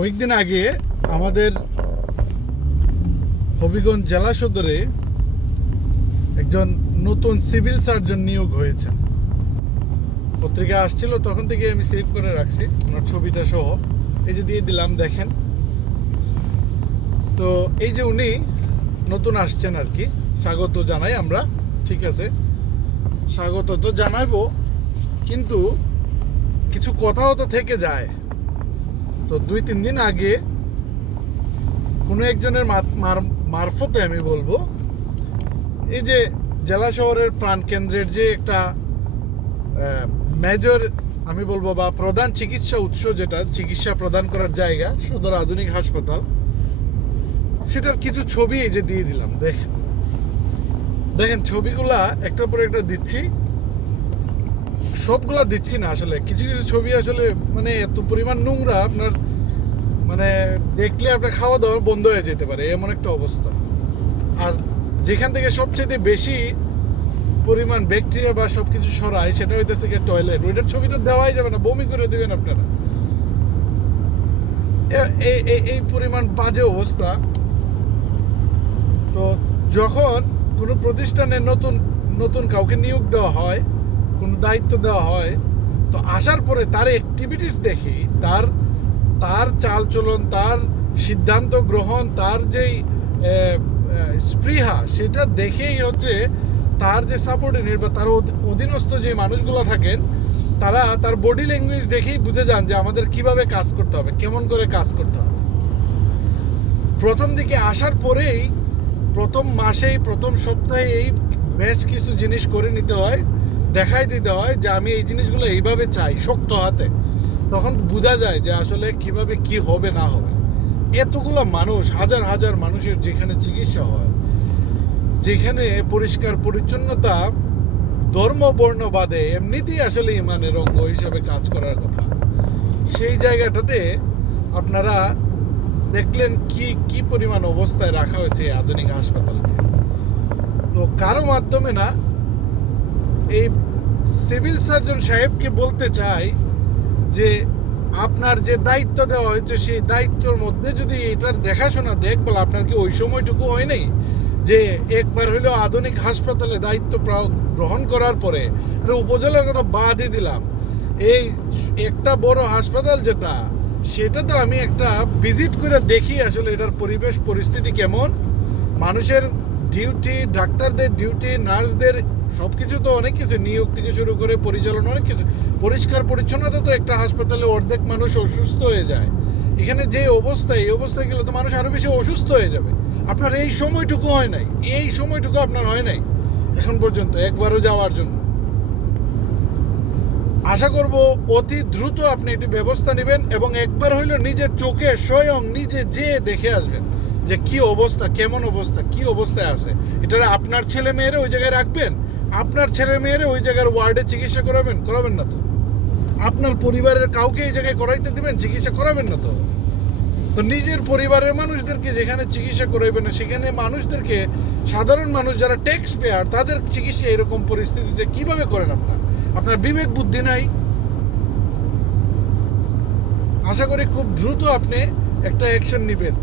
কয়েকদিন আগে আমাদের হবিগঞ্জ জেলা সদরে একজন নতুন সিভিল সার্জন নিয়োগ হয়েছেন। পত্রিকা আসছিল, তখন থেকে আমি সেভ করে রাখছি ওনার ছবিটা সহ। এই যে দিয়ে দিলাম, দেখেন। তো এই যে উনি নতুন আসছেন আর কি, স্বাগত জানাই আমরা। ঠিক আছে, স্বাগত তো জানাইবো, কিন্তু কিছু কথাও তো থেকে যায়। তো 2-3 দিন আগে কোনো একজনের মারফতে আমি বলবো, এই যে জেলা শহরের প্রাণকেন্দ্রের যে একটা মেজর আমি বলবো বা প্রধান চিকিৎসা উৎস, যেটা চিকিৎসা প্রদান করার জায়গা, সদর আধুনিক হাসপাতাল, সেটার কিছু ছবি এই যে দিয়ে দিলাম। দেখেন ছবিগুলা একটার পর একটা দিচ্ছি, সবগুলা দিচ্ছি না আসলে। কিছু কিছু ছবি আসলে মানে এত পরিমাণ নোংরা, আপনার মানে দেখলে আপনার খাওয়া দাওয়া বন্ধ হয়ে যেতে পারে, এমন একটা অবস্থা। আর যেখান থেকে সবচেয়ে বেশি পরিমাণ ব্যাকটেরিয়া বা সব কিছু সরায়, সেটা হইতেছে কি টয়লেট। ওইটার ছবি তো দেওয়াই যাবে না, বমি করে দেবেন আপনারা। এই পরিমাণ বাজে অবস্থা। তো যখন কোনো প্রতিষ্ঠানে নতুন নতুন কাউকে নিয়োগ দেওয়া হয়, কোনো দায়িত্ব দেওয়া হয়, তো আসার পরে তার অ্যাক্টিভিটিস দেখে, তার চালচলন, তার সিদ্ধান্ত গ্রহণ, তার যেই স্পৃহা, সেটা দেখেই হচ্ছে তার যে সাবঅর্ডিনেট বা তার অধীনস্থ যে মানুষগুলো থাকেন, তারা তার বডি ল্যাঙ্গুয়েজ দেখেই বুঝে যান যে আমাদের কিভাবে কাজ করতে হবে, কেমন করে কাজ করতে হবে। প্রথম দিকে আসার পরেই, প্রথম মাসেই, প্রথম সপ্তাহেই বেশ কিছু জিনিস করে নিতে হয়, দেখাই দিতে হয় যে আমি এই জিনিসগুলো এইভাবে চাই, শক্ত হাতে। তখন বোঝা যায় যে আসলে কিভাবে কি হবে না হবে। এতগুলো মানুষ, হাজার হাজার মানুষের যেখানে চিকিৎসা হয়, যেখানে পরিষ্কার পরিচ্ছন্নতা ধর্ম বর্ণ বাদে এমনিতেই আসলে ইমানের অঙ্গ হিসাবে কাজ করার কথা, সেই জায়গাটাতে আপনারা দেখলেন কি পরিমাণ অবস্থায় রাখা হয়েছে আধুনিক হাসপাতালকে। তো কারো মাধ্যমে না, এই সিভিল সার্জন সাহেবকে বলতে চাই যে আপনার যে দায়িত্ব দেওয়া হয়েছে, সেই দায়িত্বের মধ্যে যদি এটার দেখাশোনা দেখবল, আপনার কি ওই সময়টুকু হয় নাই যে একবার হইলেও আধুনিক হাসপাতালে দায়িত্ব গ্রহণ করার পরে, আর উপজেলার কথা বাদই দিলাম, এই একটা বড় হাসপাতাল যেটা, সেটা তো আমি একটা ভিজিট করে দেখি আসলে এটার পরিবেশ পরিস্থিতি কেমন, মানুষের ডিউটি, ডাক্তারদের ডিউটি, নার্সদের সব কিছু, তো অনেক কিছু, নিয়োগ থেকে শুরু করে পরিচালনা, অনেক কিছু। পরিষ্কার পরিচ্ছন্নতা তো একটা হাসপাতালে অর্ধেক মানুষ অসুস্থ হয়ে যায়। এখানে যে অবস্থা, এই অবস্থায় গেলে তো মানুষ আরো বেশি অসুস্থ হয়ে যাবে। আপনার এই সময়টুকু হয় নাই, এই সময়টুকু আপনার হয় নাই এখন পর্যন্ত একবারও যাওয়ার জন্য। আশা করব অতি দ্রুত আপনি একটি ব্যবস্থা নেবেন এবং একবার হইলেও নিজের চোখে স্বয়ং নিজে যেয়ে দেখে আসবেন যে কি অবস্থা, কেমন অবস্থা, কি অবস্থায় আছে। এটা আপনার ছেলে মেয়েরা ওই জায়গায় রাখবেন, আপনার ছেলে মেয়েরা ওই জায়গার ওয়ার্ডে চিকিৎসা করাবেন না তো। আপনার পরিবারের কাউকে এই জায়গায় করাইতে দিবেন, চিকিৎসা করাবেন না তো। তো নিজের পরিবারের মানুষদেরকে যেখানে চিকিৎসা করাইবেন না, সেখানে মানুষদেরকে, সাধারণ মানুষ যারা ট্যাক্স পেয়ার, তাদের চিকিৎসা এরকম পরিস্থিতিতে কিভাবে করেন? আপনার বিবেক বুদ্ধি নাই। আশা করি খুব দ্রুত আপনি একটা অ্যাকশন নেবেন।